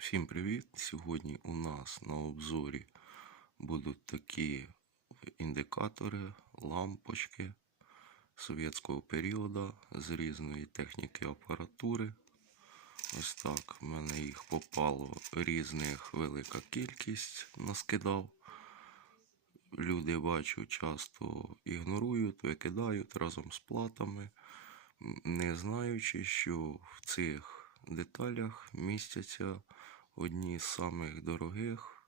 Всім привіт! Сьогодні у нас на обзорі будуть такі індикатори, лампочки совєтського періоду з різної техніки апаратури. Ось так в мене їх попало різних велика кількість наскидав. Люди бачу часто ігнорують, викидають разом з платами, не знаючи, що в цих деталях містяться одні з самих дорогих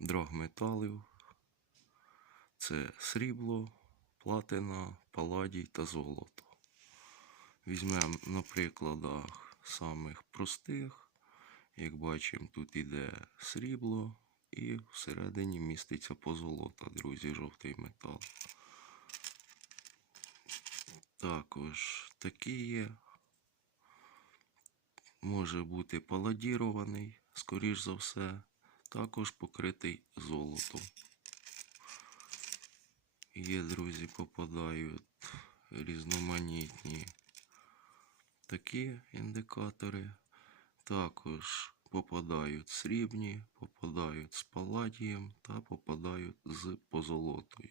драгметалів. Це срібло, платина, паладій та золото. Візьмемо на прикладах самих простих. Як бачимо, тут іде срібло і всередині міститься позолота, друзі, жовтий метал. Також такі є. Може бути паладірований, скоріш за все, також покритий золотом. Є, друзі, попадають різноманітні такі індикатори. Також попадають срібні, попадають з паладієм та попадають з позолотою.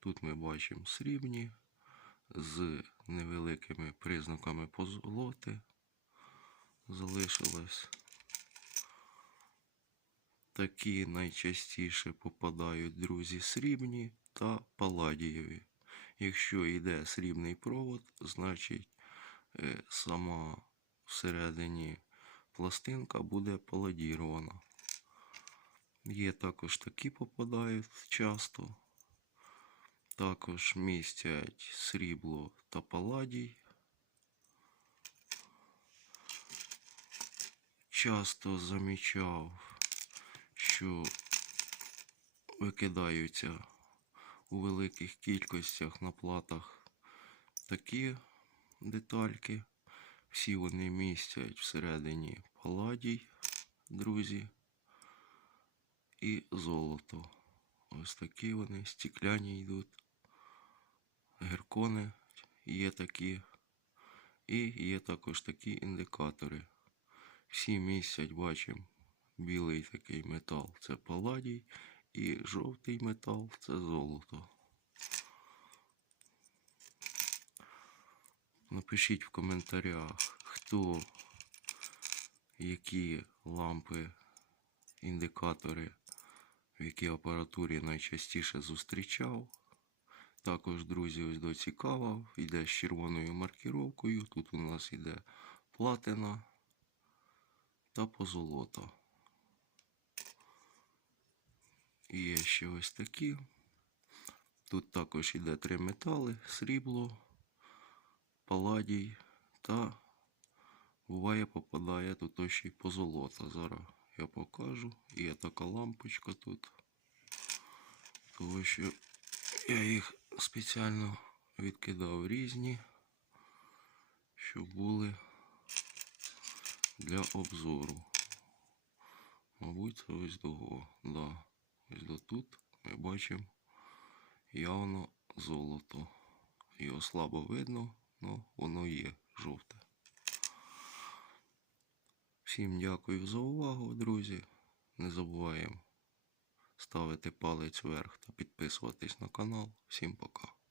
Тут ми бачимо срібні з невеликими признаками позолоти. Залишилось. Такі найчастіше попадають, друзі, срібні та паладієві. Якщо йде срібний провод, значить е, сама всередині пластинка буде паладірована. Є також такі попадають часто. Також містять срібло та паладій. Часто замічав, що викидаються у великих кількостях на платах такі детальки. Всі вони містять всередині паладій, друзі, і золото. Ось такі вони стікляні йдуть. Геркони є такі. І є також такі індикатори. Всі містять, бачимо, білий такий метал це паладій, і жовтий метал це золото. Напишіть в коментарях, хто які лампи, індикатори, в якій апаратурі найчастіше зустрічав. Також, друзі, ось до цікаво, йде з червоною маркіровкою. Тут у нас йде платина та позолота. І Є ще ось такі. Тут також йде три метали: срібло, паладій та буває попадає тут ще й позолота. Зараз я покажу. Є така лампочка тут. Тому що я їх спеціально відкидав різні, щоб були для обзору. Мабуть, ось того. Да. Ось до тут ми бачимо явно золото. Його слабо видно, але воно є жовте. Всім дякую за увагу, друзі. Не забуваємо ставити палець вверх та підписуватись на канал. Всім пока.